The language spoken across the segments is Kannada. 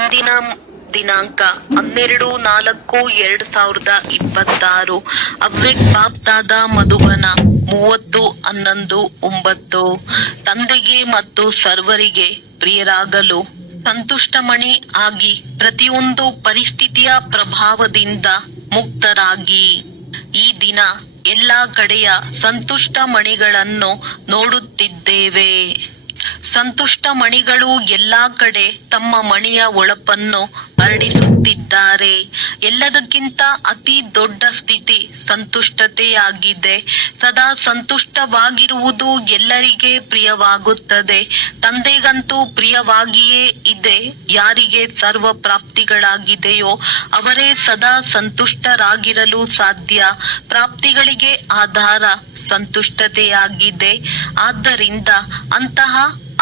ಇಂದಿನ ದಿನಾಂಕ 12/4/2026. ಅವ್ವೆಕ್ ಬಾಪ್ದಾದ ಮಧುಬನ 30/11/9. ತಂದೆಗೆ ಮತ್ತು ಸರ್ವರಿಗೆ ಪ್ರಿಯರಾಗಲು ಸಂತುಷ್ಟಮಣಿ ಆಗಿ ಪ್ರತಿಯೊಂದು ಪರಿಸ್ಥಿತಿಯ ಪ್ರಭಾವದಿಂದ ಮುಕ್ತರಾಗಿ. ಈ ದಿನ ಎಲ್ಲಾ ಕಡೆಯ ಸಂತುಷ್ಟ ಮಣಿಗಳನ್ನು ನೋಡುತ್ತಿದ್ದೇವೆ. ಸಂತುಷ್ಟ ಮಣಿಗಳು ಎಲ್ಲಾ ಕಡೆ ತಮ್ಮ ಮಣಿಯ ಒಳಪನ್ನು ಹರಡಿಸುತ್ತಿದ್ದಾರೆ. ಎಲ್ಲದಕ್ಕಿಂತ ಅತಿ ದೊಡ್ಡ ಸ್ಥಿತಿ ಸಂತುಷ್ಟತೆಯಾಗಿದೆ. ಸದಾ ಸಂತುಷ್ಟವಾಗಿರುವುದು ಎಲ್ಲರಿಗೆ ಪ್ರಿಯವಾಗುತ್ತದೆ. ತಂದೆಗಂತೂ ಪ್ರಿಯವಾಗಿಯೇ ಇದೆ. ಯಾರಿಗೆ ಸರ್ವ ಪ್ರಾಪ್ತಿಗಳಾಗಿದೆಯೋ ಅವರೇ ಸದಾ ಸಂತುಷ್ಟರಾಗಿರಲು ಸಾಧ್ಯ. ಪ್ರಾಪ್ತಿಗಳಿಗೆ ಆಧಾರ ಸಂತುಷ್ಟತೆಯಾಗಿದೆ. ಆದ್ದರಿಂದ ಅಂತಹ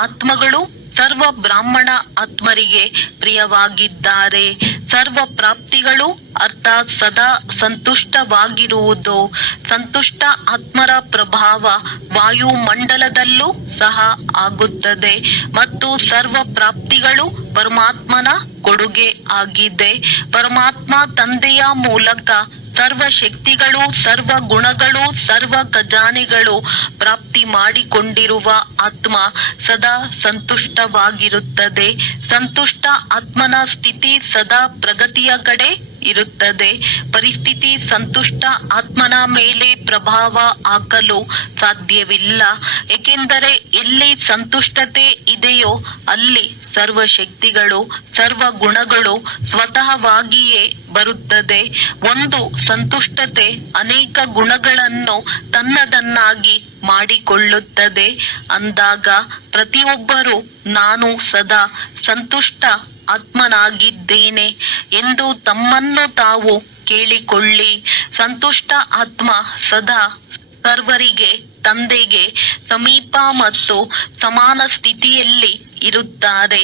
ಆತ್ಮಗಳು ಸರ್ವ ಬ್ರಾಹ್ಮಣ ಆತ್ಮರಿಗೆ ಪ್ರಿಯವಾಗಿದ್ದಾರೆ. ಸರ್ವ ಪ್ರಾಪ್ತಿಗಳು ಅರ್ಥಾತ್ ಸದಾ ಸಂತುಷ್ಟವಾಗಿರುವುದು. ಸಂತುಷ್ಟ ಆತ್ಮರ ಪ್ರಭಾವ ವಾಯುಮಂಡಲದಲ್ಲೂ ಸಹ ಆಗುತ್ತದೆ ಮತ್ತು ಸರ್ವ ಪ್ರಾಪ್ತಿಗಳು ಪರಮಾತ್ಮನ ಕೊಡುಗೆ ಆಗಿದೆ. ಪರಮಾತ್ಮ ತಂದೆಯ ಮೂಲಕ ಸರ್ವ ಶಕ್ತಿಗಳು, ಸರ್ವ ಗುಣಗಳು, ಸರ್ವ ಖಜಾನೆಗಳು ಪ್ರಾಪ್ತಿ ಮಾಡಿಕೊಂಡಿರುವ ಆತ್ಮ ಸದಾ ಸಂತುಷ್ಟವಾಗಿರುತ್ತದೆ. ಸಂತುಷ್ಟ ಆತ್ಮನ ಸ್ಥಿತಿ ಸದಾ ಪ್ರಗತಿಯ ಕಡೆ ಇರುತ್ತದೆ. ಪರಿಸ್ಥಿತಿ ಸಂತುಷ್ಟ ಆತ್ಮನ ಮೇಲೆ ಪ್ರಭಾವ ಹಾಕಲು ಸಾಧ್ಯವಿಲ್ಲ. ಏಕೆಂದರೆ ಎಲ್ಲಿ ಸಂತುಷ್ಟತೆ ಇದೆಯೋ ಅಲ್ಲಿ ಸರ್ವ ಶಕ್ತಿಗಳು, ಸರ್ವ ಗುಣಗಳು ಸ್ವತಃವಾಗಿಯೇ ಬರುತ್ತದೆ. ಒಂದು ಸಂತುಷ್ಟತೆ ಅನೇಕ ಗುಣಗಳನ್ನು ತನ್ನದನ್ನಾಗಿ ಮಾಡಿಕೊಳ್ಳುತ್ತದೆ. ಅಂದಾಗ ಪ್ರತಿಯೊಬ್ಬರು ನಾನು ಸದಾ ಸಂತುಷ್ಟ ಆತ್ಮನಾಗಿದ್ದೇನೆ ಎಂದು ತಮ್ಮನ್ನು ತಾವು ಕೇಳಿಕೊಳ್ಳಿ. ಸಂತುಷ್ಟ ಆತ್ಮ ಸದಾ ಸರ್ವರಿಗೆ, ತಂದೆಗೆ ಸಮೀಪ ಮತ್ತು ಸಮಾನ ಸ್ಥಿತಿಯಲ್ಲಿ ಇರುತ್ತಾರೆ.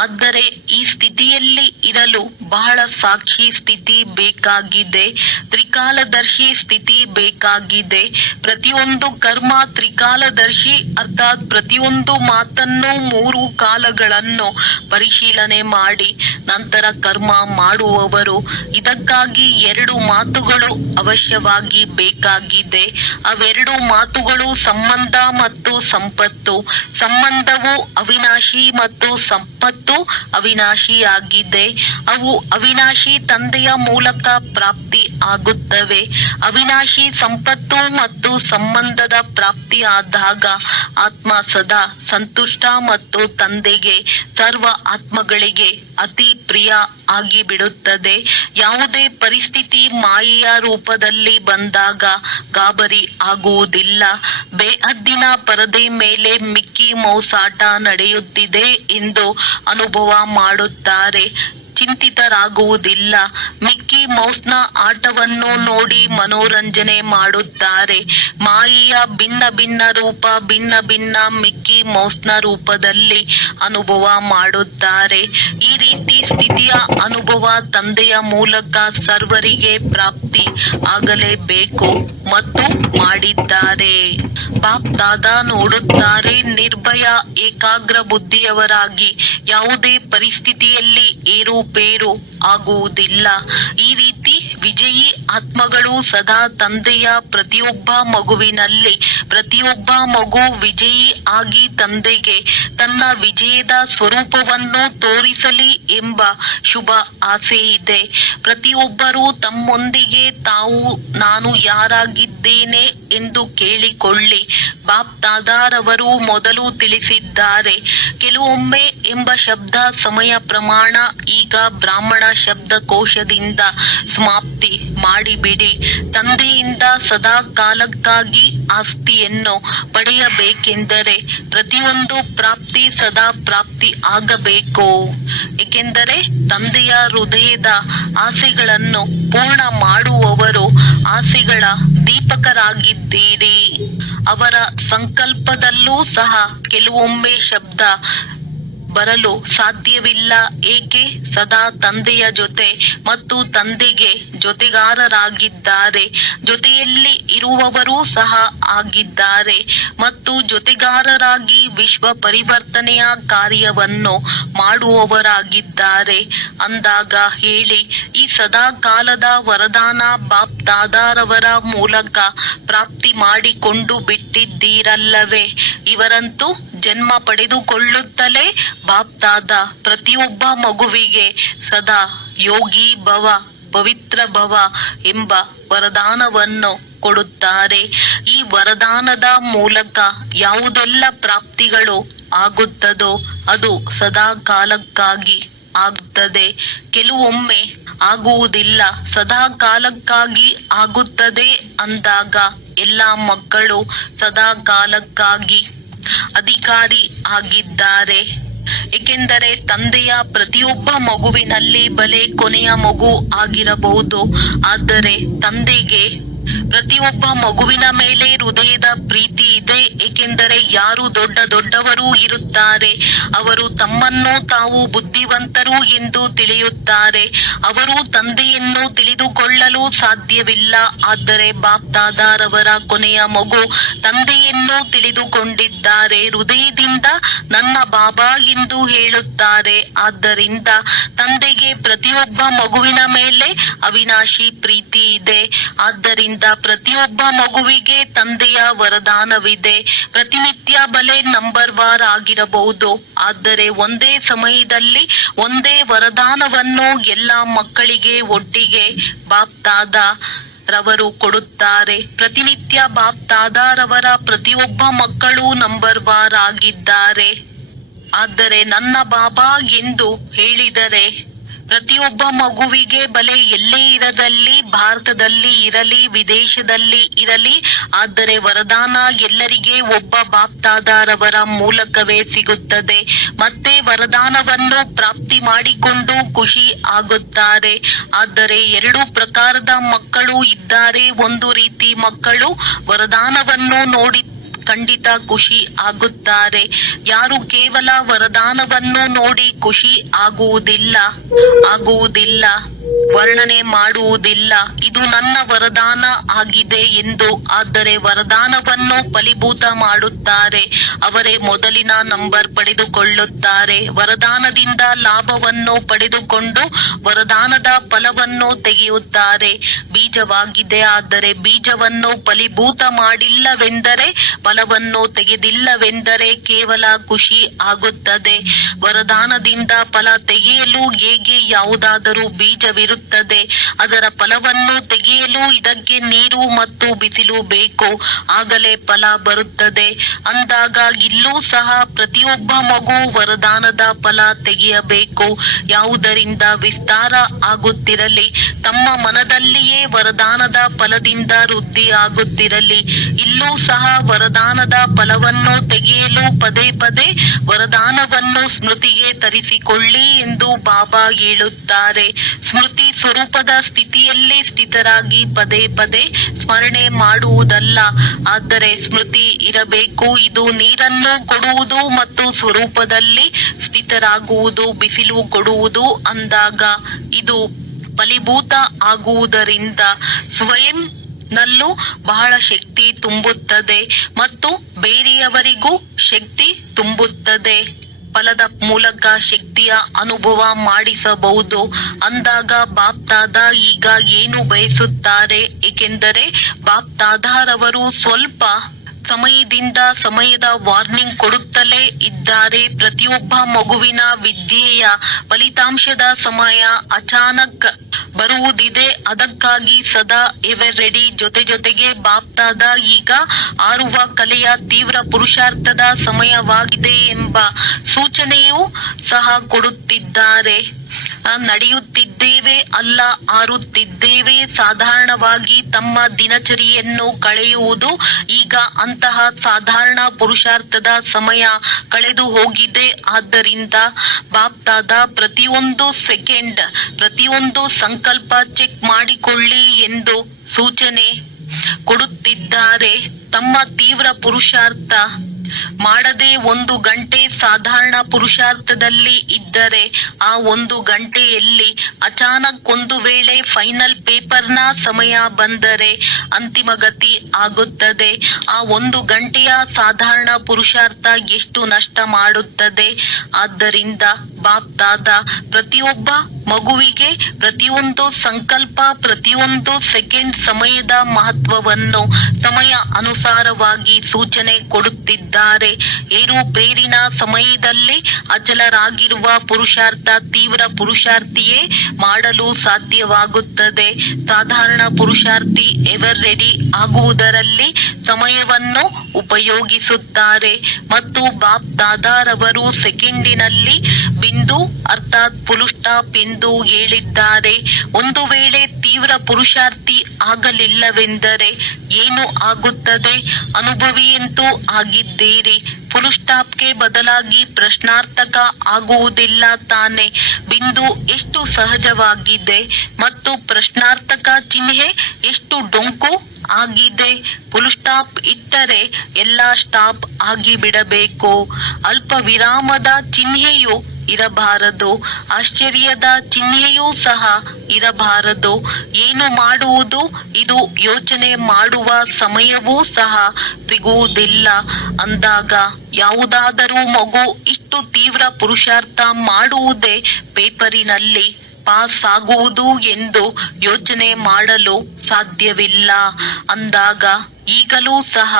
ಆದರೆ ಈ ಸ್ಥಿತಿಯಲ್ಲಿ ಇರಲು ಬಹಳ ಸಾಕ್ಷಿ ಸ್ಥಿತಿ ಬೇಕಾಗಿದೆ. ತ್ರಿಕಾಲದರ್ಶಿ ಸ್ಥಿತಿ ಬೇಕಾಗಿದೆ. ಪ್ರತಿಯೊಂದು ಕರ್ಮ ತ್ರಿಕಾಲದರ್ಶಿ ಅರ್ಥಾತ್ ಪ್ರತಿಯೊಂದು ಮಾತನ್ನು 3 ಕಾಲಗಳನ್ನು ಪರಿಶೀಲನೆ ಮಾಡಿ ನಂತರ ಕರ್ಮ ಮಾಡುವವರು. ಇದಕ್ಕಾಗಿ 2 ಮಾತುಗಳು ಅವಶ್ಯವಾಗಿ ಬೇಕಾಗಿದೆ. ಅವೆರಡು ಮಾತುಗಳು ಸಂಬಂಧ ಮತ್ತು ಸಂಪತ್ತು. ಸಂಬಂಧವು ಅವಿನಾಶಿ ಮತ್ತು ಸಂಪತ್ತು ಅವಿನಾಶಿಯಾಗಿದೆ. ಅವು ಅವಿನಾಶಿ ತಂದೆಯ ಮೂಲಕ ಪ್ರಾಪ್ತಿ ಆಗುತ್ತವೆ. ಅವಿನಾಶಿ ಸಂಪತ್ತು ಮತ್ತು ಸಂಬಂಧದ ಪ್ರಾಪ್ತಿ ಆದಾಗ ಆತ್ಮ ಸದಾ ಸಂತುಷ್ಟ ಮತ್ತು ತಂದೆಗೆ ಸರ್ವ ಆತ್ಮಗಳಿಗೆ ಅತಿ ಪ್ರಿಯ ಆಗಿಬಿಡುತ್ತದೆ. ಯಾವುದೇ ಪರಿಸ್ಥಿತಿ ಮಾಯೆಯ ರೂಪದಲ್ಲಿ ಬಂದಾಗ ಗಾಬರಿ ಆಗುವುದಿಲ್ಲ. ಬೇಹದ್ದಿನ ಪರದೆ ಮೇಲೆ ಮಿಕ್ಕಿ ಮೌಸ್ ಆಟ ನಡೆಯುತ್ತಿದೆ ಎಂದು ಅನುಭವ ಮಾಡುತ್ತಾರೆ. ಚಿಂತಿತರಾಗುವುದಿಲ್ಲ. ಮಿಕ್ಕಿ ಮೌಸ್ನ ಆಟವನ್ನು ನೋಡಿ ಮನೋರಂಜನೆ ಮಾಡುತ್ತಾರೆ. ಮಾಯೆಯ ಭಿನ್ನ ಭಿನ್ನ ರೂಪ, ಭಿನ್ನ ಭಿನ್ನ ಮಿಕ್ಕಿ ಮೌಸ್ನ ರೂಪದಲ್ಲಿ ಅನುಭವ ಮಾಡುತ್ತಾರೆ. ಈ ರೀತಿ ಸ್ಥಿತಿಯ ಅನುಭವ ತಂದೆಯ ಮೂಲಕ ಸರ್ವರಿಗೆ ಪ್ರಾಪ್ತಿ ಆಗಲೇಬೇಕು ಮತ್ತು ಮಾಡಿದ್ದಾರೆ. ಬಾಪ್ ದಾದಾ ನೋಡುತ್ತಾರೆ. ನಿರ್ಭಯ ಏಕಾಗ್ರ ಬುದ್ಧಿಯವರಾಗಿ ಯಾವುದೇ ಪರಿಸ್ಥಿತಿಯಲ್ಲಿ ಏರುಪೇರು ಆಗುವುದಿಲ್ಲ. ಈ ರೀತಿ ವಿಜಯಿ ಆತ್ಮಗಳು ಸದಾ ತಂದೆಯ ಪ್ರತಿಯೊಬ್ಬ ಮಗುವಿನಲ್ಲಿ, ಪ್ರತಿಯೊಬ್ಬ ಮಗು ವಿಜಯಿ ಆಗಿ ತಂದೆಗೆ ತನ್ನ ವಿಜಯದ ಸ್ವರೂಪವನ್ನು ತೋರಿಸಲಿ ಎಂಬ ಶುಭ ಆಸೆ ಇದೆ. ಪ್ರತಿಯೊಬ್ಬರೂ ತಮ್ಮೊಂದಿಗೆ ತಾವು ನಾನು ಯಾರಾಗಿದ್ದೇನೆ ಎಂದು ಕೇಳಿಕೊಳ್ಳಿ. ಬಾಪ್ ದಾದಾರವರು ಮೊದಲು ತಿಳಿಸಿದ್ದಾರೆ. ಕೆಲವೊಮ್ಮೆ ಎಂಬ ಶಬ್ದ ಸಮಯ ಪ್ರಮಾಣ ಈಗ ಬ್ರಾಹ್ಮಣ ಶಬ್ದಕೋಶದಿಂದ ಸಮಾಪ್ತಿ ಮಾಡಿಬಿಡಿ. ತಂದೆಯಿಂದ ಸದಾ ಕಾಲಕ್ಕಾಗಿ ಆಸ್ತಿಯನ್ನು ಪಡೆಯಬೇಕೆಂದರೆ ಪ್ರತಿಯೊಂದು ಪ್ರಾಪ್ತಿ ಸದಾ ಪ್ರಾಪ್ತಿ ಆಗಬೇಕು. ಏಕೆಂದರೆ ತಂದೆಯ ಹೃದಯದ ಆಸೆಗಳನ್ನು ಪೂರ್ಣ ಮಾಡುವವರು ಆಸೆಗಳ ದೀಪಕರಾಗಿದ್ದೀರಿ. ಅವರ ಸಂಕಲ್ಪದಲ್ಲೂ ಸಹ ಕೆಲವೊಮ್ಮೆ ಶಬ್ದ ಬರಲು ಸಾಧ್ಯವಿಲ್ಲ. ಏಕೆ? ಸದಾ ತಂದೆಯ ಜೊತೆ ಮತ್ತು ತಂದೆಗೆ ಜೊತೆಗಾರರಾಗಿದ್ದಾರೆ. ಜೊತೆಯಲ್ಲಿ ಇರುವವರೂ ಸಹ ಆಗಿದ್ದಾರೆ ಮತ್ತು ಜೊತೆಗಾರರಾಗಿ ವಿಶ್ವ ಪರಿವರ್ತನೆಯ ಕಾರ್ಯವನ್ನು ಮಾಡುವವರಾಗಿದ್ದಾರೆ ಅಂದಾಗ ಹೇಳಿ, ಈ ಸದಾ ಕಾಲದ ವರದಾನ ಬಾಪ್ ದಾದಾರವರ ಮೂಲಕ ಪ್ರಾಪ್ತಿ ಮಾಡಿಕೊಂಡು ಬಿಟ್ಟಿದ್ದೀರಲ್ಲವೇ? ಇವರಂತೂ ಜನ್ಮ ಪಡೆದುಕೊಳ್ಳುತ್ತಲೇ ಬಾಪ್ ದಾದಾ ಪ್ರತಿಯೊಬ್ಬ ಮಗುವಿಗೆ ಸದಾ ಯೋಗಿ ಭವ, ಪವಿತ್ರ ಭವ ಎಂಬ ವರದಾನವನ್ನು ಕೊಡುತ್ತಾರೆ. ಈ ವರದಾನದ ಮೂಲಕ ಯಾವುದೆಲ್ಲ ಪ್ರಾಪ್ತಿಗಳು ಆಗುತ್ತದೋ ಅದು ಸದಾ ಕಾಲಕ್ಕಾಗಿ ಆಗುತ್ತದೆ. ಕೆಲವೊಮ್ಮೆ ಆಗುವುದಿಲ್ಲ. ಸದಾ ಕಾಲಕ್ಕಾಗಿ ಆಗುತ್ತದೆ ಅಂದಾಗ ಎಲ್ಲ ಮಕ್ಕಳು ಸದಾ ಕಾಲಕ್ಕಾಗಿ ಅಧಿಕಾರಿ ಆಗಿದ್ದಾರೆ. ಏಕೆಂದರೆ ತಂದೆಯ ಪ್ರತಿಯೊಬ್ಬ ಮಗುವಿನಲ್ಲಿ ಬಲೆ ಕೊನೆಯ ಮಗು ಆಗಿರಬಹುದು. ಆದರೆ ತಂದೆಗೆ ಪ್ರತಿಯೊಬ್ಬ ಮಗುವಿನ ಮೇಲೆ ಹೃದಯದ ಪ್ರೀತಿ ಇದೆ. ಏಕೆಂದರೆ ಯಾರು ದೊಡ್ಡವರು ಇರುತ್ತಾರೆ ಅವರು ತಮ್ಮನ್ನು ತಾವು ಬುದ್ಧಿವಂತರು ಎಂದು ತಿಳಿಯುತ್ತಾರೆ. ಅವರು ತಂದೆಯನ್ನು ತಿಳಿದುಕೊಳ್ಳಲು ಸಾಧ್ಯವಿಲ್ಲ. ಆದರೆ ಬಾಪ್ ದಾದಾರವರ ಕೊನೆಯ ಮಗು ತಂದೆಯನ್ನು ತಿಳಿದುಕೊಂಡಿದ್ದಾರೆ. ಹೃದಯದಿಂದ ನನ್ನ ಬಾಬಾ ಎಂದು ಹೇಳುತ್ತಾರೆ. ಆದ್ದರಿಂದ ತಂದೆಗೆ ಪ್ರತಿಯೊಬ್ಬ ಮಗುವಿನ ಮೇಲೆ ಅವಿನಾಶಿ ಪ್ರೀತಿ ಇದೆ. ಆದ್ದರಿಂದ ಪ್ರತಿಯೊಬ್ಬ ಮಗುವಿಗೆ ತಂದೆಯ ವರದಾನವಿದೆ. ಪ್ರತಿನಿತ್ಯ ಬಲೆ ನಂಬರ್ ವಾರ್ ಆಗಿರಬಹುದು. ಆದರೆ ಒಂದೇ ಸಮಯದಲ್ಲಿ ಒಂದೇ ವರದಾನವನ್ನು ಎಲ್ಲ ಮಕ್ಕಳಿಗೆ ಒಟ್ಟಿಗೆ ಬಾಪ್ ದಾದಾ ರವರು ಕೊಡುತ್ತಾರೆ. ಪ್ರತಿನಿತ್ಯ ಬಾಪ್ ದಾದಾರವರ ಪ್ರತಿಯೊಬ್ಬ ಮಕ್ಕಳು ನಂಬರ್ ವಾರ್ ಆಗಿದ್ದಾರೆ. ಆದರೆ ನನ್ನ ಬಾಬಾ ಎಂದು ಹೇಳಿದರೆ ಪ್ರತಿಯೊಬ್ಬ ಮಗುವಿಗೆ ಬಲೆ ಎಲ್ಲೇ ಇರದಲ್ಲಿ, ಭಾರತದಲ್ಲಿ ಇರಲಿ, ವಿದೇಶದಲ್ಲಿ ಇರಲಿ, ಆದರೆ ವರದಾನ ಎಲ್ಲರಿಗೆ ಒಬ್ಬ ಬಾಪ್ ದಾದಾರವರ ಮೂಲಕವೇ ಸಿಗುತ್ತದೆ. ಮತ್ತೆ ವರದಾನವನ್ನು ಪ್ರಾಪ್ತಿ ಮಾಡಿಕೊಂಡು ಖುಷಿ ಆಗುತ್ತಾರೆ. ಆದರೆ ಎರಡು ಪ್ರಕಾರದ ಮಕ್ಕಳು ಇದ್ದಾರೆ. ಒಂದು ರೀತಿ ಮಕ್ಕಳು ವರದಾನವನ್ನು ನೋಡಿ ಖಂಡಿತ ಖುಷಿ ಆಗುತ್ತಾರೆ. ಯಾರು ಕೇವಲ ವರದಾನವನ್ನು ನೋಡಿ ಖುಷಿ ಆಗುವುದಿಲ್ಲ, ವರ್ಣನೆ ಮಾಡುವುದಿಲ್ಲ, ಇದು ನನ್ನ ವರದಾನ ಆಗಿದೆ ಎಂದು. ಆದರೆ ವರದಾನವನ್ನು ಫಲೀಭೂತ ಮಾಡುತ್ತಾರೆ. ಅವರೇ ಮೊದಲಿನ ನಂಬರ್ ಪಡೆದುಕೊಳ್ಳುತ್ತಾರೆ. ವರದಾನದಿಂದ ಲಾಭವನ್ನು ಪಡೆದುಕೊಂಡು ವರದಾನದ ಫಲವನ್ನು ತೆಗೆಯುತ್ತಾರೆ. ಬೀಜವಾಗಿದೆ. ಆದರೆ ಬೀಜವನ್ನು ಫಲೀಭೂತ ಮಾಡಿಲ್ಲವೆಂದರೆ, ಫಲವನ್ನು ತೆಗೆದಿಲ್ಲವೆಂದರೆ ಕೇವಲ ಖುಷಿ ಆಗುತ್ತದೆ. ವರದಾನದಿಂದ ಫಲ ತೆಗೆಯಲು ಹೇಗೆ ಯಾವುದಾದರೂ ಬೀಜವಿರುತ್ತದೆ, ಅದರ ಫಲವನ್ನು ತೆಗೆಯಲು ಇದಕ್ಕೆ ನೀರು ಮತ್ತು ಬಿಸಿಲು ಬೇಕು, ಆಗಲೇ ಫಲ ಬರುತ್ತದೆ. ಅಂದಾಗ ಇಲ್ಲೂ ಸಹ ಪ್ರತಿಯೊಬ್ಬ ಮಗು ವರದಾನದ ಫಲ ತೆಗೆಯಬೇಕು. ಯಾವುದರಿಂದ ವಿಸ್ತಾರ ಆಗುತ್ತಿರಲಿ, ತಮ್ಮ ಮನದಲ್ಲಿಯೇ ವರದಾನದ ಫಲದಿಂದ ವೃದ್ಧಿ ಆಗುತ್ತಿರಲಿ. ಇಲ್ಲೂ ಸಹ ವರದಾನದ ಫಲವನ್ನು ತೆಗೆಯಲು ಪದೇ ಪದೇ ವರದಾನವನ್ನು ಸ್ಮೃತಿಗೆ ತರಿಸಿಕೊಳ್ಳಿ ಎಂದು ಬಾಬಾ ಹೇಳುತ್ತಾರೆ. ಸ್ಮೃತಿ ಸ್ವರೂಪದ ಸ್ಥಿತಿಯಲ್ಲಿ ಸ್ಥಿತರಾಗಿ ಪದೇ ಪದೇ ಸ್ಮರಣೆ ಮಾಡುವುದಲ್ಲ, ಆದರೆ ಸ್ಮೃತಿ ಇರಬೇಕು. ಇದು ನೀರನ್ನು ಕೊಡುವುದು ಮತ್ತು ಸ್ವರೂಪದಲ್ಲಿ ಸ್ಥಿತರಾಗುವುದು, ಬಿಸಿಲು ಕೊಡುವುದು ಅಂದಾಗ ಇದು ಫಲೀಭೂತ ಆಗುವುದರಿಂದ ಸ್ವಯಂ ನಲ್ಲೂ ಬಹಳ ಶಕ್ತಿ ತುಂಬುತ್ತದೆ ಮತ್ತು ಬೇರೆಯವರಿಗೂ ಶಕ್ತಿ ತುಂಬುತ್ತದೆ. ಫಲದ ಮೂಲಕ ಶಕ್ತಿಯ ಅನುಭವ ಮಾಡಿಸಬಹುದು. ಅಂದಾಗ ಬಾಪ್ ದಾದಾ ಈಗ ಏನು ಬಯಸುತ್ತಾರೆ? ಏಕೆಂದರೆ ಬಾಪ್ ದಾದಾರವರು ಸ್ವಲ್ಪ ಸಮಯದ ವಾರ್ನಿಂಗ್ ಕೊಡುತ್ತಲೇ ಇದ್ದಾರೆ. ಪ್ರತಿಯೊಬ್ಬ ಮಗುವಿನ ವಿದ್ಯೆಯ ಫಲಿತಾಂಶದ ಸಮಯ ಅಚಾನಕ್ ಬರುವುದಿದೆ. ಅದಕ್ಕಾಗಿ ಸದಾ ಎವರ್ ರೆಡಿ. ಜೊತೆಗೆ ಬಾಪ್ ದಾದಾ ಈಗ ಆರುವ ಕಲೆಯ ತೀವ್ರ ಪುರುಷಾರ್ಥದ ಸಮಯವಾಗಿದೆ ಎಂಬ ಸೂಚನೆಯೂ ಸಹ ಕೊಡುತ್ತಿದ್ದಾರೆ. ನಡೆಯುತ್ತಿದ್ದೇವೆ ಅಲ್ಲ, ಆರುತ್ತಿದ್ದೇವೆ. ಸಾಧಾರಣವಾಗಿ ತಮ್ಮ ದಿನಚರಿಯನ್ನು ಕಳೆಯುವುದು ಈಗ ಅಂತಹ ಸಾಧಾರಣ ಪುರುಷಾರ್ಥದ ಸಮಯ ಕಳೆದು ಹೋಗಿದೆ. ಆದ್ದರಿಂದ ಬಾಪ್ ದಾದಾ ಪ್ರತಿಯೊಂದು ಸೆಕೆಂಡ್, ಪ್ರತಿಯೊಂದು ಸಂಕಲ್ಪ ಚೆಕ್ ಮಾಡಿಕೊಳ್ಳಿ ಎಂದು ಸೂಚನೆ ಕೊಡುತ್ತಿದ್ದಾರೆ. ತಮ್ಮ ತೀವ್ರ ಪುರುಷಾರ್ಥ ಮಾಡದೆ 1 ಗಂಟೆ ಸಾಧಾರಣ ಪುರುಷಾರ್ಥದಲ್ಲಿ ಇದ್ದರೆ ಆ 1 ಗಂಟೆಯಲ್ಲಿ ಅಚಾನಕ್ ಒಂದು ವೇಳೆ ಫೈನಲ್ ಪೇಪರ್ನ ಸಮಯ ಬಂದರೆ ಅಂತಿಮ ಗತಿ ಆಗುತ್ತದೆ. ಆ 1 ಗಂಟೆಯ ಸಾಧಾರಣ ಪುರುಷಾರ್ಥ ಎಷ್ಟು ನಷ್ಟ ಮಾಡುತ್ತದೆ. ಆದ್ದರಿಂದ ಬಾಪ್ ದಾದಾ ಪ್ರತಿಯೊಬ್ಬ ಮಗುವಿಗೆ ಪ್ರತಿಯೊಂದು ಸಂಕಲ್ಪ, ಪ್ರತಿಯೊಂದು ಸೆಕೆಂಡ್ ಸಮಯದ ಮಹತ್ವವನ್ನು ಸಮಯ ಅನುಸಾರವಾಗಿ ಸೂಚನೆ ಕೊಡುತ್ತಿದ್ದಾರೆ. ಏರುಪೇರಿನ ಸಮಯದಲ್ಲಿ ಅಚಲರಾಗಿರುವ ಪುರುಷಾರ್ಥ ತೀವ್ರ ಪುರುಷಾರ್ಥಿಯೇ ಮಾಡಲು ಸಾಧ್ಯವಾಗುತ್ತದೆ. ಸಾಧಾರಣ ಪುರುಷಾರ್ಥಿ ಎವರ್ ರೆಡಿ ಆಗುವುದರಲ್ಲಿ ಸಮಯವನ್ನು ಉಪಯೋಗಿಸುತ್ತಾರೆ ಮತ್ತು ಬಾಪ್ ದಾದಾರವರು ಸೆಕೆಂಡಿನಲ್ಲಿ ಬಿಂದು ಅರ್ಥಾತ್ ಫುಲ್ ಸ್ಟಾಪ್ ಎಂದು ಹೇಳಿದ್ದಾರೆ. ಒಂದು ವೇಳೆ ತೀವ್ರ ಪುರುಷಾರ್ಥಿ ಆಗಲಿಲ್ಲವೆಂದರೆ ಏನು ಆಗುತ್ತದೆ? ಅನುಭವಿಯಂತೂ ಆಗಿದ್ದೀರಿ. ಫುಲ್ ಸ್ಟಾಪ್ಗೆ ಬದಲಾಗಿ ಪ್ರಶ್ನಾರ್ಥಕ ಆಗುವುದಿಲ್ಲ ತಾನೆ. ಬಿಂದು ಎಷ್ಟು ಸಹಜವಾಗಿದೆ ಮತ್ತು ಪ್ರಶ್ನಾರ್ಥಕ ಚಿಹ್ನೆ ಎಷ್ಟು ಡೊಂಕು ಆಗಿದೆ. ಫುಲ್ ಸ್ಟಾಪ್ ಇಟ್ಟರೆ ಎಲ್ಲ ಸ್ಟಾಪ್ ಆಗಿಬಿಡಬೇಕು. ಅಲ್ಪ ವಿರಾಮದ ಚಿಹ್ನೆಯು ಇರಬಾರದು. ಆಶ್ಚರ್ಯದ ಚಿಹ್ನೆಯೂ ಸಹ ಇರಬಾರದು. ಏನು ಮಾಡುವುದು? ಇದು ಯೋಚನೆ ಮಾಡುವ ಸಮಯವೂ ಸಹ ಸಿಗುವುದಿಲ್ಲ. ಅಂದಾಗ ಯಾವುದಾದರೂ ಮಗು ಇಷ್ಟು ತೀವ್ರ ಪುರುಷಾರ್ಥ ಮಾಡುವುದೇ ಪೇಪರಿನಲ್ಲಿ ಪಾಸ್ ಆಗುವುದು ಎಂದು ಯೋಚನೆ ಮಾಡಲು ಸಾಧ್ಯವಿಲ್ಲ. ಅಂದಾಗ ಈಗಲೂ ಸಹ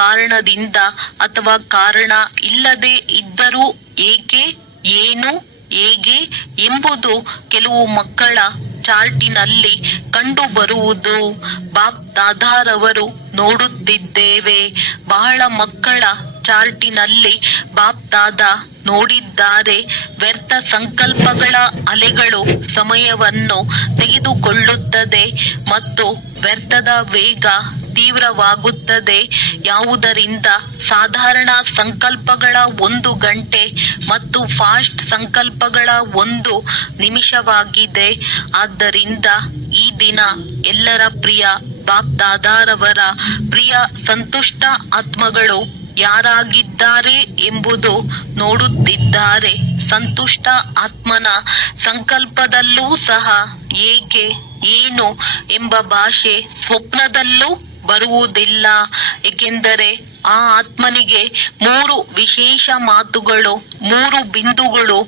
ಕಾರಣದಿಂದ ಅಥವಾ ಕಾರಣ ಇಲ್ಲದೆ ಇದ್ದರೂ ಏಕೆ, ಏನು, ಹೇಗೆ ಎಂಬುದು ಕೆಲವು ಮಕ್ಕಳ ಚಾರ್ಟಿನಲ್ಲಿ ಕಂಡು ಬರುವುದು ಬಾಪ್ ದಾದಾರವರು ನೋಡುತ್ತಿದ್ದೇವೆ. ಬಹಳ ಮಕ್ಕಳ ಚಾರ್ಟಿನಲ್ಲಿ ಬಾಪ್ ದಾದಾ ನೋಡಿದ್ದಾರೆ. ವ್ಯರ್ಥ ಸಂಕಲ್ಪಗಳ ಅಲೆಗಳು ಸಮಯವನ್ನು ತೆಗೆದುಕೊಳ್ಳುತ್ತದೆ ಮತ್ತು ವ್ಯರ್ಥದ ವೇಗ ತೀವ್ರವಾಗುತ್ತದೆ. ಯಾವುದರಿಂದ ಸಾಧಾರಣ ಸಂಕಲ್ಪಗಳ 1 ಗಂಟೆ ಮತ್ತು ಫಾಸ್ಟ್ ಸಂಕಲ್ಪಗಳ 1 ನಿಮಿಷವಾಗಿದೆ. ಆದ್ದರಿಂದ ಈ ದಿನ ಎಲ್ಲರ ಪ್ರಿಯ ಬಾಪ್ ದಾದಾರವರ ಪ್ರಿಯ ಸಂತುಷ್ಟ ಆತ್ಮಗಳು ಯಾರಾಗಿದ್ದಾರೆ ಎಂಬುದು ನೋಡುತ್ತಿದ್ದಾರೆ. ಸಂತುಷ್ಟ ಆತ್ಮನ ಸಂಕಲ್ಪದಲ್ಲೂ ಸಹ ಏಕೆ, ಏನು ಎಂಬ ಭಾಷೆ ಸ್ವಪ್ನದಲ್ಲೂ ಬರುವುದಿಲ್ಲ. ಏಕೆಂದರೆ ಆ ಆತ್ಮನಿಗೆ 3 ವಿಶೇಷ ಮಾತುಗಳು, 3 ಬಿಂದುಗಳು,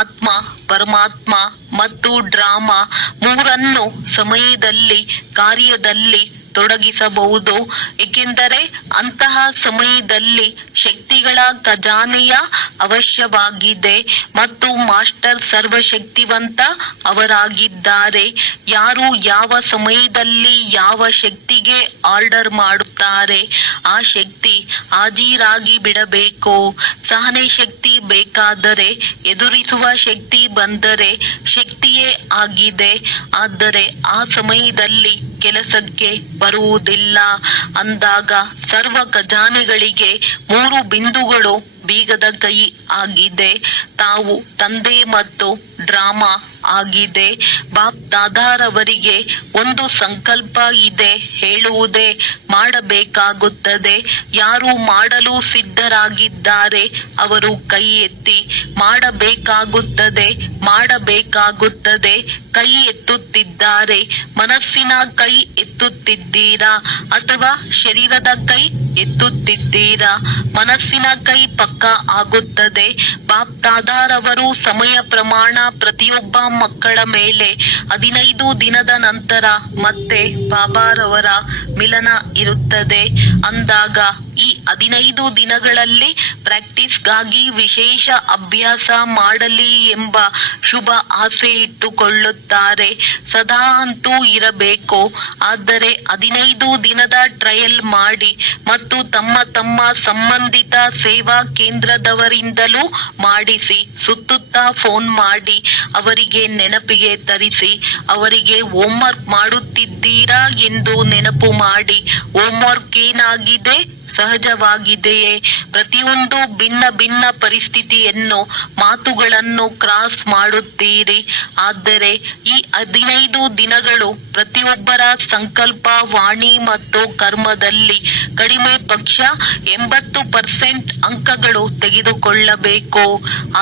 ಆತ್ಮ, ಪರಮಾತ್ಮ ಮತ್ತು ಡ್ರಾಮಾ ಮೂರನ್ನು ಸಮಯದಲ್ಲಿ ಕಾರ್ಯದಲ್ಲಿ ತೊಡಗಿಸಬಹುದು. ಏಕೆಂದರೆ ಅಂತಹ ಸಮಯದಲ್ಲಿ ಶಕ್ತಿಗಳ ಖಜಾನೆಯ ಅವಶ್ಯವಾಗಿದೆ ಮತ್ತು ಮಾಸ್ಟರ್ ಸರ್ವಶಕ್ತಿವಂತ ಅವರಾಗಿದ್ದಾರೆ. ಯಾರು ಯಾವ ಸಮಯದಲ್ಲಿ ಯಾವ ಶಕ್ತಿಗೆ ಆರ್ಡರ್ ಮಾಡುತ್ತಾರೆ ಆ ಶಕ್ತಿ ಹಾಜರಾಗಿ ಬಿಡಬೇಕು. ಸಹನೆ ಶಕ್ತಿ ಬೇಕಾದರೆ, ಎದುರಿಸುವ ಶಕ್ತಿ ಬಂದರೆ ಶಕ್ತಿಯೇ ಆಗಿದೆ. ಆದರೆ ಆ ಸಮಯದಲ್ಲಿ ಕೆಲಸಕ್ಕೆ ಬರುವುದಿಲ್ಲ. ಅಂದಾಗ ಸರ್ವ ಖಜಾನೆಗಳಿಗೆ 3 ಬಿಂದುಗಳು ಬೀಗದ ಕೈ ಆಗಿದೆ. ತಾವು ತಂದೆ ಮತ್ತು ಡ್ರಾಮಾ ಆಗಿದೆ. ಬಾಪ್ ದಾದಾರವರಿಗೆ ಒಂದು ಸಂಕಲ್ಪ ಇದೆ, ಹೇಳುವುದೇ ಮಾಡಬೇಕಾಗುತ್ತದೆ. ಯಾರು ಮಾಡಲು ಸಿದ್ಧರಾಗಿದ್ದಾರೆ ಅವರು ಕೈ ಎತ್ತಿ. ಮಾಡಬೇಕಾಗುತ್ತದೆ, ಮಾಡಬೇಕಾಗುತ್ತದೆ. ಕೈ ಎತ್ತುತ್ತಿದ್ದಾರೆ. ಮನಸ್ಸಿನ ಕೈ ಎತ್ತುತ್ತಿದ್ದೀರಾ ಅಥವಾ ಶರೀರದ ಕೈ ಎತ್ತುತ್ತಿದ್ದೀರಾ? ಮನಸ್ಸಿನ ಕೈ ಪಕ್ಕ ಆಗುತ್ತದೆ. ಬಾಪ್ ದಾದಾರವರು ಸಮಯ ಪ್ರಮಾಣ ಪ್ರತಿಯೊಬ್ಬ ಮಕ್ಕಳ ಮೇಲೆ 15 ದಿನದ ನಂತರ ಮತ್ತೆ ಬಾಬಾರವರ ಮಿಲನ ಇರುತ್ತದೆ. ಅಂದಾಗ ಈ 15 ದಿನಗಳಲ್ಲಿ ಪ್ರಾಕ್ಟೀಸ್ಗಾಗಿ ವಿಶೇಷ ಅಭ್ಯಾಸ ಮಾಡಲಿ ಎಂಬ ಶುಭ ಆಸೆ ಇಟ್ಟುಕೊಳ್ಳುತ್ತಾರೆ. ಸದಾ ಅಂತೂ ಇರಬೇಕು. ಆದರೆ 15 ದಿನದ ಟ್ರಯಲ್ ಮಾಡಿ ಮತ್ತು ತಮ್ಮ ತಮ್ಮ ಸಂಬಂಧಿತ ಸೇವಾ ಕೇಂದ್ರದವರಿಂದಲೂ ಮಾಡಿಸಿ. ಸುತ್ತುತ್ತಾ ಫೋನ್ ಮಾಡಿ ಅವರಿಗೆ ನೆನಪಿಗೆ ತರಿಸಿ. ಅವರಿಗೆ ಹೋಮ್ವರ್ಕ್ ಮಾಡುತ್ತಿದ್ದೀರಾ ಎಂದು ನೆನಪು ಮಾಡಿ. ಹೋಮ್ವರ್ಕ್ ಏನಾಗಿದೆ ಸಹಜವಾಗಿದೆಯೇ? ಪ್ರತಿಯೊಂದು ಭಿನ್ನ ಭಿನ್ನ ಪರಿಸ್ಥಿತಿಯನ್ನು ಮಾತುಗಳನ್ನು ಕ್ರಾಸ್ ಮಾಡುತ್ತೀರಿ. ಆದರೆ ಈ 15 ದಿನಗಳು ಪ್ರತಿಯೊಬ್ಬರ ಸಂಕಲ್ಪ, ವಾಣಿ ಮತ್ತು ಕರ್ಮದಲ್ಲಿ ಕಡಿಮೆ ಪಕ್ಷ 80% ಅಂಕಗಳು ತೆಗೆದುಕೊಳ್ಳಬೇಕು.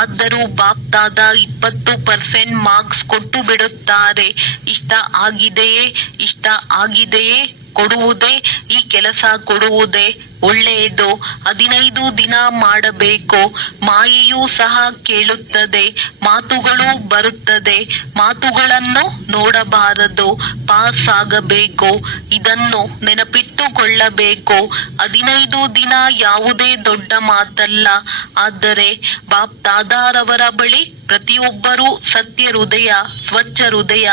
ಆದರೂ ಬಾಪ್ತಾದ 20% ಮಾರ್ಕ್ಸ್ ಕೊಟ್ಟು ಬಿಡುತ್ತಾರೆ. ಇಷ್ಟ ಆಗಿದೆಯೇ? ಇಷ್ಟ ಆಗಿದೆಯೇ? ಕೊಡುವುದೇ ಈ ಕೆಲಸ ಕೊಡುವುದೇ ಒಳ್ಳೆಯದು. 15 ದಿನ ಮಾಡಬೇಕು. ಮಾಯೆಯೂ ಸಹ ಕೇಳುತ್ತದೆ, ಮಾತುಗಳು ಬರುತ್ತದೆ. ಮಾತುಗಳನ್ನು ನೋಡಬಾರದು, ಪಾಸ್ ಆಗಬೇಕು. ಇದನ್ನು ನೆನಪಿಟ್ಟುಕೊಳ್ಳಬೇಕು. 15 ದಿನ ಯಾವುದೇ ದೊಡ್ಡ ಮಾತಲ್ಲ. ಆದರೆ ಬಾಪ್ತಾದಾರವರ ಬಳಿ ಪ್ರತಿಯೊಬ್ಬರೂ ಸತ್ಯ ಹೃದಯ, ಸ್ವಚ್ಛ ಹೃದಯ,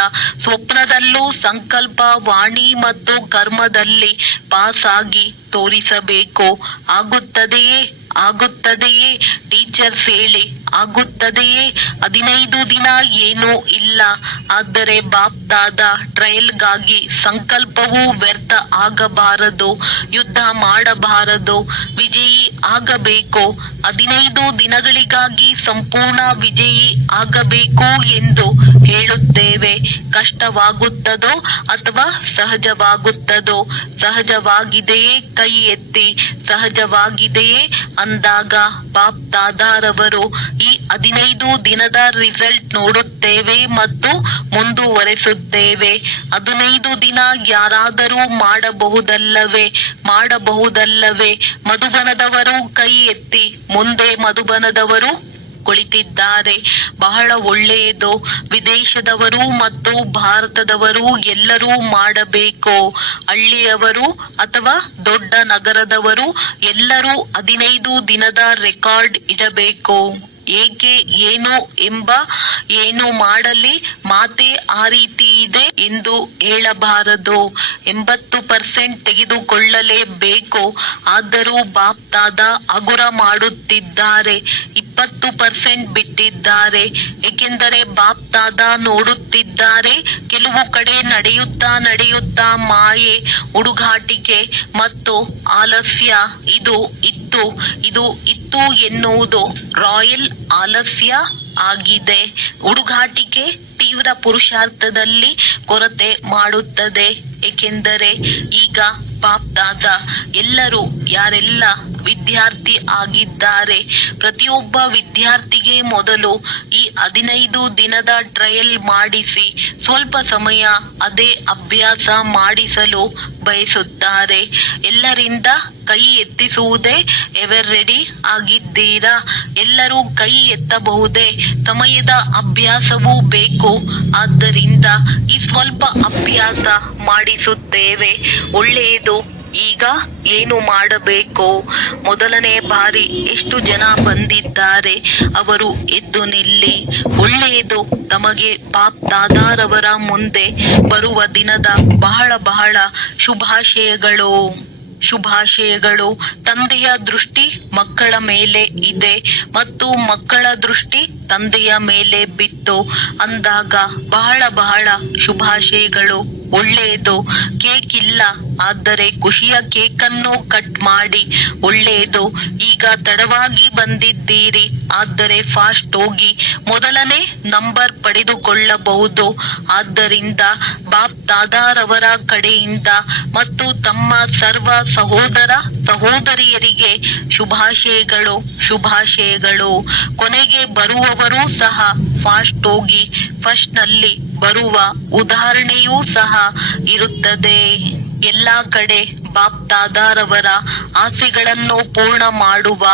ಸ್ವಪ್ನದಲ್ಲೂ ಸಂಕಲ್ಪ, ವಾಣಿ ಮತ್ತು ಕರ್ಮದಲ್ಲಿ ಪಾಸ್ ಆಗಿ ತೋರಿಸಬೇಕು. ಆಗುತ್ತದೆಯೇ? ಆಗುತ್ತದೆಯೇ? ಟೀಚರ್ಸ್ ಹೇಳಿ, ಆಗುತ್ತದೆಯೇ? 15 ದಿನ ಏನೂ ಇಲ್ಲ. ಆದರೆ ಬಾಪ್ತಾದ ಟ್ರಯಲ್ಗಾಗಿ ಸಂಕಲ್ಪವೂ ವ್ಯರ್ಥ ಆಗಬಾರದು, ಯುದ್ಧ ಮಾಡಬಾರದು, ವಿಜಯಿ ಆಗಬೇಕು. 15 ದಿನಗಳಿಗಾಗಿ ಸಂಪೂರ್ಣ ವಿಜಯಿ ಆಗಬೇಕು ಎಂದು ಹೇಳುತ್ತೇವೆ. ಕಷ್ಟವಾಗುತ್ತದೋ ಅಥವಾ ಸಹಜವಾಗುತ್ತದೋ? ಸಹಜವಾಗಿದೆಯೇ? ಕೈ ಎತ್ತಿ. ಸಹಜವಾಗಿದೆಯೇ ಅಂದಾಗ ಬಾಪ್ತಾದಾರವರು ಈ 15 ದಿನದ ರಿಸಲ್ಟ್ ನೋಡುತ್ತೇವೆ ಮತ್ತು ಮುಂದುವರೆಸುತ್ತೇವೆ. 15 ದಿನ ಯಾರಾದರೂ ಮಾಡಬಹುದಲ್ಲವೇ? ಮಾಡಬಹುದಲ್ಲವೇ? ಮಧುಬನದವರು ಕೈ ಎತ್ತಿ. ಮುಂದೆ ಮಧುಬನದವರು ಕುಳಿತಿದ್ದಾರೆ. ಬಹಳ ಒಳ್ಳೆಯದು. ವಿದೇಶದವರು ಮತ್ತು ಭಾರತದವರು ಎಲ್ಲರೂ ಮಾಡಬೇಕು. ಹಳ್ಳಿಯವರು ಅಥವಾ ದೊಡ್ಡ ನಗರದವರು ಎಲ್ಲರೂ 15 ದಿನದ ರೆಕಾರ್ಡ್ ಇಡಬೇಕು. ಏಕೆ, ಏನು ಎಂಬ ಏನು ಮಾಡಲಿ ಮಾತೆ ಆ ರೀತಿ ಇದೆ ಎಂದು ಹೇಳಬಾರದು. 80% ತೆಗೆದುಕೊಳ್ಳಲೇಬೇಕು. ಆದರೂ ಬಾಪ್ತಾದ ಹಗುರ ಮಾಡುತ್ತಿದ್ದಾರೆ. 20% ಬಿಟ್ಟಿದ್ದಾರೆ. ಏಕೆಂದರೆ ಬಾಪ್ತಾದ ನೋಡುತ್ತಿದ್ದಾರೆ. ಕೆಲವು ಕಡೆ ನಡೆಯುತ್ತಾ ಮಾಯೆ, ಹುಡುಗಾಟಿಕೆ ಮತ್ತು ಆಲಸ್ಯ ಇದು ಇತ್ತು ಎನ್ನುವುದು ರಾಯಲ್ ಆಲಸ್ಯ ಆಗಿದೆ. ಹುಡುಗಾಟಿಕೆ ತೀವ್ರ ಪುರುಷಾರ್ಥದಲ್ಲಿ ಕೊರತೆ ಮಾಡುತ್ತದೆ. ಏಕೆಂದರೆ ಈಗ ಬಾಪ್ತಾದ ಎಲ್ಲರೂ ಯಾರೆಲ್ಲ ವಿದ್ಯಾರ್ಥಿ ಆಗಿದ್ದಾರೆ, ಪ್ರತಿಯೊಬ್ಬ ವಿದ್ಯಾರ್ಥಿಗೆ ಮೊದಲು ಈ 15 ದಿನದ ಟ್ರಯಲ್ ಮಾಡಿಸಿ ಸ್ವಲ್ಪ ಸಮಯ ಅದೇ ಅಭ್ಯಾಸ ಮಾಡಿಸಲು ಬಯಸುತ್ತಾರೆ. ಎಲ್ಲರಿಂದ ಕೈ ಎತ್ತಿಸುವುದೇ ಎವರ್ ರೆಡಿ ಆಗಿದ್ದೀರಾ? ಎಲ್ಲರೂ ಕೈ ಎತ್ತಬಹುದೇ? ಸಮಯದ ಅಭ್ಯಾಸವೂ ಬೇಕು. ಆದ್ದರಿಂದ ಈ ಸ್ವಲ್ಪ ಅಭ್ಯಾಸ ಮಾಡಿಸುತ್ತೇವೆ. ಒಳ್ಳೆಯದು. ಈಗ ಏನು ಮಾಡಬೇಕು? ಮೊದಲನೇ ಬಾರಿ ಎಷ್ಟು ಜನ ಬಂದಿದ್ದಾರೆ ಅವರು ಎದ್ದು ನಿಲ್ಲಿ. ಒಳ್ಳೆಯದು. ತಮಗೆ ಬಾಪ್ತಾದಾರವರ ಮುಂದೆ ಬರುವ ದಿನದ ಬಹಳ ಬಹಳ ಶುಭಾಶಯಗಳು. ಶುಭಾಶಯಗಳು. ತಂದೆಯ ದೃಷ್ಟಿ ಮಕ್ಕಳ ಮೇಲೆ ಇದೆ ಮತ್ತು ಮಕ್ಕಳ ದೃಷ್ಟಿ ತಂದೆಯ ಮೇಲೆ ಬಿತ್ತು ಅಂದಾಗ ಬಹಳ ಬಹಳ ಶುಭಾಶಯಗಳು. ಒಳ್ಳೆಯದು. ಕೇಕ್ ಇಲ್ಲ, ಆದರೆ ಖುಷಿಯ ಕೇಕನ್ನು ಕಟ್ ಮಾಡಿ. ಒಳ್ಳೆಯದು. ಈಗ ತಡವಾಗಿ ಬಂದಿದ್ದೀರಿ, ಆದರೆ ಫಾಸ್ಟ್ ಹೋಗಿ ಮೊದಲನೇ ನಂಬರ್ ಪಡೆದುಕೊಳ್ಳಬಹುದು. ಆದ್ದರಿಂದ ಬಾಪ್ತಾದಾರವರ ಕಡೆಯಿಂದ ಮತ್ತು ತಮ್ಮ ಸರ್ವ ಸಹೋದರ ಸಹೋದರಿಯರಿಗೆ ಶುಭಾಶಯಗಳು. ಶುಭಾಶಯಗಳು. ಕೊನೆಗೆ ಬರುವವರು ಸಹ ಫಾಸ್ಟ್ ಹೋಗಿ ಫಸ್ಟ್ ನಲ್ಲಿ ಬರುವ ಉದಾಹರಣೆಯೂ ಸಹ ಇರುತ್ತದೆ. ಎಲ್ಲಾ ಕಡೆ ಬಾಪ್ತಾದಾರವರ ಆಸೆಗಳನ್ನು ಪೂರ್ಣ ಮಾಡುವ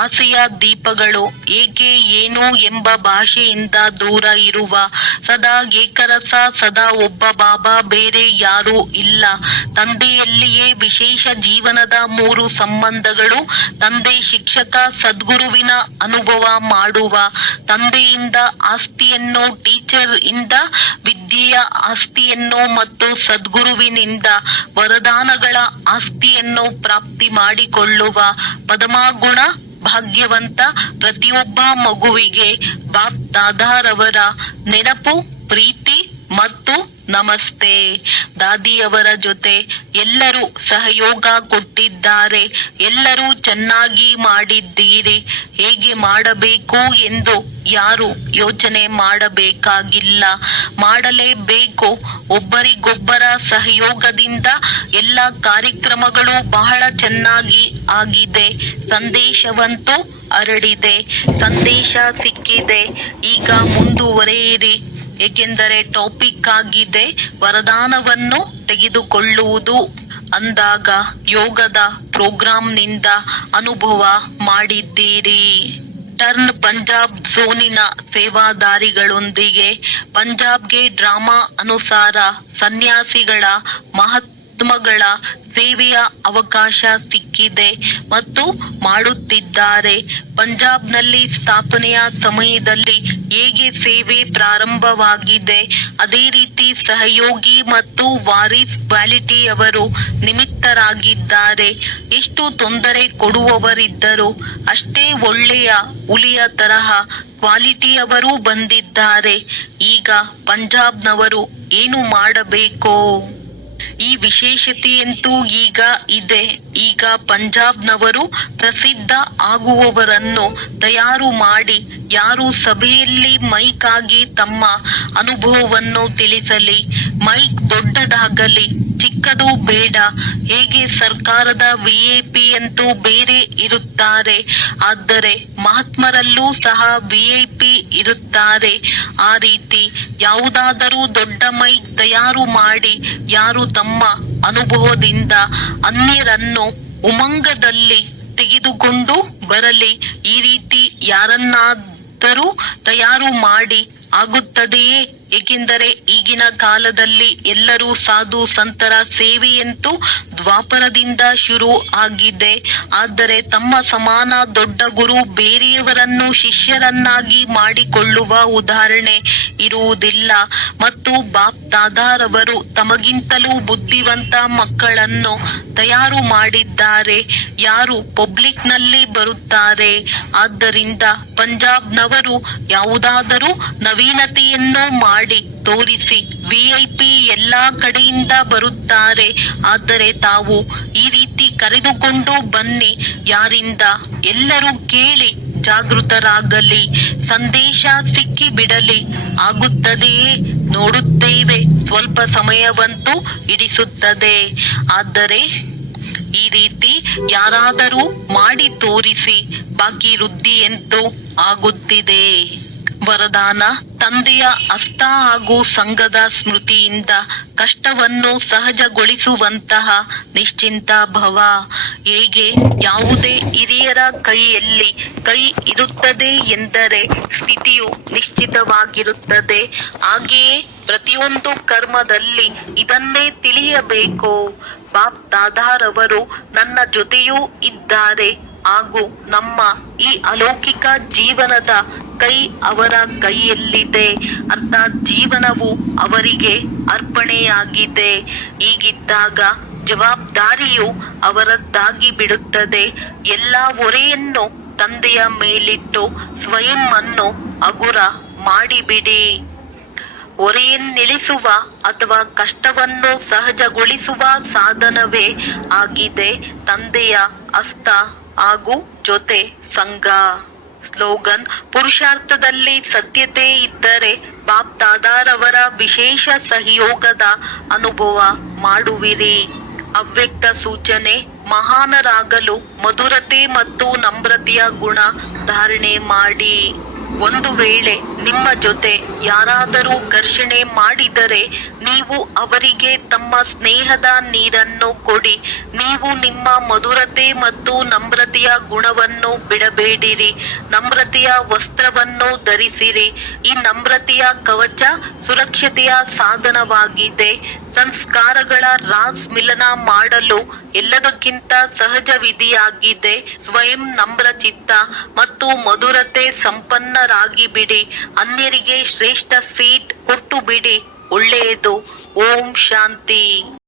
ಆಸೆಯ ದೀಪಗಳು. ಏಕೆ, ಏನು ಎಂಬ ಭಾಷೆಯಿಂದ ದೂರ ಇರುವ ಸದಾ ಏಕರಸ, ಸದಾ ಒಬ್ಬ ಬಾಬಾ, ಬೇರೆ ಯಾರೂ ಇಲ್ಲ. ತಂದೆಯಲ್ಲಿಯೇ ವಿಶೇಷ ಜೀವನದ 3 ಸಂಬಂಧಗಳು. ತಂದೆ ಶಿಕ್ಷಕ, ಸದ್ಗುರುವಿನ ಅನುಭವ ಮಾಡುವ, ತಂದೆಯಿಂದ ಆಸ್ತಿಯನ್ನು, ಟೀಚರ್ ಇಂದ ವಿದ್ಯೆಯ ಆಸ್ತಿಯನ್ನು ಮತ್ತು ಸದ್ಗುರುವಿನಿಂದ ವರದಾನಗಳ ಆಸ್ತಿಯನ್ನು ಪ್ರಾಪ್ತಿ ಮಾಡಿಕೊಳ್ಳುವ ಪದಮಾಗುಣ ಭಾಗ್ಯವಂತ ಪ್ರತಿಯೊಬ್ಬ ಮಗುವಿಗೆ ಬಾಪ್ತಾದಾರವರ ನೆನಪು, ಪ್ರೀತಿ ಮತ್ತು ನಮಸ್ತೆ. ದಾದಿಯವರ ಜೊತೆ ಎಲ್ಲರೂ ಸಹಯೋಗ ಕೊಟ್ಟಿದ್ದಾರೆ. ಎಲ್ಲರೂ ಚೆನ್ನಾಗಿ ಮಾಡಿದ್ದೀರಿ. ಹೇಗೆ ಮಾಡಬೇಕು ಎಂದು ಯಾರು ಯೋಚನೆ ಮಾಡಬೇಕಾಗಿಲ್ಲ, ಮಾಡಲೇಬೇಕು. ಒಬ್ಬರಿಗೊಬ್ಬರ ಸಹಯೋಗದಿಂದ ಎಲ್ಲ ಕಾರ್ಯಕ್ರಮಗಳು ಬಹಳ ಚೆನ್ನಾಗಿ ಆಗಿದೆ. ಸಂದೇಶವಂತೂ ಹರಡಿದೆ, ಸಂದೇಶ ಸಿಕ್ಕಿದೆ. ಈಗ ಮುಂದುವರೆಯಿರಿ, ಏಕೆಂದರೆ ಟಾಪಿಕ್ ಆಗಿದೆ ವರದಾನವನ್ನು ತೆಗೆದುಕೊಳ್ಳುವುದು. ಅಂದಾಗ ಯೋಗದ ಪ್ರೋಗ್ರಾಂನಿಂದ ಅನುಭವ ಮಾಡಿದ್ದೀರಿ. ಟರ್ನ್ ಪಂಜಾಬ್ ಝೋನಿನ ಸೇವಾದಾರಿಗಳೊಂದಿಗೆ ಪಂಜಾಬ್ಗೆ ಡ್ರಾಮಾ ಅನುಸಾರ ಸನ್ಯಾಸಿಗಳ ಮಹಾತ್ಮಗಳ ಸೇವೆಯ ಅವಕಾಶ ಸಿಕ್ಕಿದೆ ಮತ್ತು ಮಾಡುತ್ತಿದ್ದಾರೆ. ಪಂಜಾಬ್ನಲ್ಲಿ ಸ್ಥಾಪನೆಯ ಸಮಯದಲ್ಲಿ ಹೇಗೆ ಸೇವೆ ಪ್ರಾರಂಭವಾಗಿದೆ, ಅದೇ ರೀತಿ ಸಹಯೋಗಿ ಮತ್ತು ವಾರಿಸ್ ಕ್ವಾಲಿಟಿಯವರು ನಿಮಿತ್ತರಾಗಿದ್ದಾರೆ. ಎಷ್ಟು ತೊಂದರೆ ಕೊಡುವವರಿದ್ದರೂ ಅಷ್ಟೇ ಒಳ್ಳೆಯ ಹುಲಿಯ ತರಹ ಕ್ವಾಲಿಟಿಯವರು ಬಂದಿದ್ದಾರೆ. ಈಗ ಪಂಜಾಬ್ನವರು ಏನು ಮಾಡಬೇಕೋ ಈ ವಿಶೇಷತೆಯಂತೂ ಈಗ ಇದೆ. ಈಗ ಪಂಜಾಬ್ನವರು ಪ್ರಸಿದ್ಧ ಆಗುವವರನ್ನು ತಯಾರು ಮಾಡಿ, ಯಾರು ಸಭೆಯಲ್ಲಿ ಮೈಕ್ ಆಗಿ ತಮ್ಮ ಅನುಭವವನ್ನು ತಿಳಿಸಲಿ. ಮೈಕ್ ದೊಡ್ಡದಾಗಲಿ ಚಿಕ್ಕದು ಬೇಡ. ಹೇಗೆ ಸರ್ಕಾರದ ವಿಐಪಿ ಅಂತೂ ಬೇರೆ ಇರುತ್ತಾರೆ, ಆದರೆ ಮಹಾತ್ಮರಲ್ಲೂ ಸಹ ವಿಐಪಿ ಇರುತ್ತಾರೆ. ಆ ರೀತಿ ಯಾವುದಾದರೂ ದೊಡ್ಡ ಮೈಕ್ ತಯಾರು ಮಾಡಿ, ಯಾರು ತಮ್ಮ ಅನುಭವದಿಂದ ಅನ್ಯರನ್ನು ಉಮಂಗದಲ್ಲಿ ತೆಗೆದುಕೊಂಡು ಬರಲಿ. ಈ ರೀತಿ ಯಾರನ್ನಾದರೂ ತಯಾರು ಮಾಡಿ ಆಗುತ್ತದೆಯೇ? ಏಕೆಂದರೆ ಈಗಿನ ಕಾಲದಲ್ಲಿ ಎಲ್ಲರೂ ಸಾಧು ಸಂತರ ಸೇವೆಯಂತೂ ದ್ವಾಪರದಿಂದ ಶುರು ಆಗಿದೆ. ಆದರೆ ತಮ್ಮ ಸಮಾನ ದೊಡ್ಡ ಗುರು ಬೇರೆಯವರನ್ನು ಶಿಷ್ಯರನ್ನಾಗಿ ಮಾಡಿಕೊಳ್ಳುವ ಉದಾಹರಣೆ ಇರುವುದಿಲ್ಲ. ಮತ್ತು ಬಾಪ್ ದಾದಾರವರು ತಮಗಿಂತಲೂ ಬುದ್ಧಿವಂತ ಮಕ್ಕಳನ್ನು ತಯಾರು ಮಾಡಿದ್ದಾರೆ, ಯಾರು ಪಬ್ಲಿಕ್ನಲ್ಲಿ ಬರುತ್ತಾರೆ. ಆದ್ದರಿಂದ ಪಂಜಾಬ್ನವರು ಯಾವುದಾದರೂ ನವೀನತೆಯನ್ನು ಮಾಡಿ ತೋರಿಸಿ. ವಿಐಪಿ ಎಲ್ಲಾ ಕಡೆಯಿಂದ ಬರುತ್ತಾರೆ, ಆದರೆ ತಾವು ಈ ರೀತಿ ಕರೆದುಕೊಂಡು ಬನ್ನಿ. ಯಾರಿಂದ ಎಲ್ಲರೂ ಕೇಳಿ ಜಾಗೃತರಾಗಲಿ, ಸಂದೇಶ ಸಿಕ್ಕಿ ಬಿಡಲಿ. ಆಗುತ್ತದೆಯೇ? ನೋಡುತ್ತೇವೆ. ಸ್ವಲ್ಪ ಸಮಯವಂತೂ ಹಿಡಿಸುತ್ತದೆ, ಆದರೆ ಈ ರೀತಿ ಯಾರಾದರೂ ಮಾಡಿ ತೋರಿಸಿ. ಬಾಕಿ ವೃದ್ಧಿಯಂತೂ ಆಗುತ್ತಿದೆ. ವರದಾನ: ತಂದೆಯ ಹಸ್ತ ಹಾಗೂ ಸಂಘದ ಸ್ಮೃತಿಯಿಂದ ಕಷ್ಟವನ್ನು ಸಹಜಗೊಳಿಸುವಂತಹ ನಿಶ್ಚಿಂತ ಭವ. ಹೇಗೆ ಯಾವುದೇ ಹಿರಿಯರ ಕೈಯಲ್ಲಿ ಕೈ ಇರುತ್ತದೆ ಎಂದರೆ ಸ್ಥಿತಿಯು ನಿಶ್ಚಿತವಾಗಿರುತ್ತದೆ, ಹಾಗೆಯೇ ಪ್ರತಿಯೊಂದು ಕರ್ಮದಲ್ಲಿ ಇದನ್ನೇ ತಿಳಿಯಬೇಕು. ಬಾಪ್ ದಾದಾರವರು ನನ್ನ ಜೊತೆಯೂ ಇದ್ದಾರೆ ಹಾಗೂ ನಮ್ಮ ಈ ಅಲೌಕಿಕ ಜೀವನದ ಕೈ ಅವರ ಕೈಯಲ್ಲಿದೆ. ಅರ್ಥಾತ್ ಜೀವನವು ಅವರಿಗೆ ಅರ್ಪಣೆಯಾಗಿದೆ. ಹೀಗಿದ್ದಾಗ ಜವಾಬ್ದಾರಿಯು ಅವರದ್ದಾಗಿ ಬಿಡುತ್ತದೆ. ಎಲ್ಲ ಹೊರೆಯನ್ನು ತಂದೆಯ ಮೇಲಿಟ್ಟು ಸ್ವಯಂ ಅನ್ನು ಹಗುರ ಮಾಡಿಬಿಡಿ. ಹೊರೆಯನ್ನಿಳಿಸುವ ಅಥವಾ ಕಷ್ಟವನ್ನು ಸಹಜಗೊಳಿಸುವ ಸಾಧನವೇ ಆಗಿದೆ ತಂದೆಯ ಹಸ್ತ ಹಾಗೂ ಜೊತೆ ಸಂಘ. ಸ್ಲೋಗನ್: ಪುರುಷಾರ್ಥದಲ್ಲಿ ಸತ್ಯತೆ ಇದ್ದರೆ ಬಾಪ್ ದಾದಾರವರ ವಿಶೇಷ ಸಹಯೋಗದ ಅನುಭವ ಮಾಡುವಿರಿ. ಅವ್ಯಕ್ತ ಸೂಚನೆ: ಮಹಾನರಾಗಲು ಮಧುರತೆ ಮತ್ತು ನಮ್ರತೆಯ ಗುಣ ಧಾರಣೆ ಮಾಡಿ. ಒಂದು ವೇಳೆ ನಿಮ್ಮ ಜೊತೆ ಯಾರಾದರೂ ಘರ್ಷಣೆ ಮಾಡಿದರೆ ನೀವು ಅವರಿಗೆ ತಮ್ಮ ಸ್ನೇಹದ ನೀರನ್ನು ಕೊಡಿ. ನೀವು ನಿಮ್ಮ ಮಧುರತೆ ಮತ್ತು ನಮ್ರತೆಯ ಗುಣವನ್ನು ಬಿಡಬೇಡಿರಿ. ನಮ್ರತೆಯ ವಸ್ತ್ರವನ್ನು ಧರಿಸಿರಿ. ಈ ನಮ್ರತೆಯ ಕವಚ ಸುರಕ್ಷತೆಯ ಸಾಧನವಾಗಿದೆ. ಸಂಸ್ಕಾರಗಳ ರಾಸ್ ಮಿಲನ ಮಾಡಲು ಎಲ್ಲದಕ್ಕಿಂತ ಸಹಜ ವಿಧಿಯಾಗಿದೆ. ಸ್ವಯಂ ನಮ್ರಚಿತ್ತ ಮತ್ತು ಮಧುರತೆ ಸಂಪನ್ನರಾಗಿ ಬಿಡಿ. ಅನ್ಯರಿಗೆ ಶ್ರೇಷ್ಠ ಸೀಟ್ ಕೊಟ್ಟು ಬಿಡಿ. ಒಳ್ಳೆಯದು. ಓಂ ಶಾಂತಿ.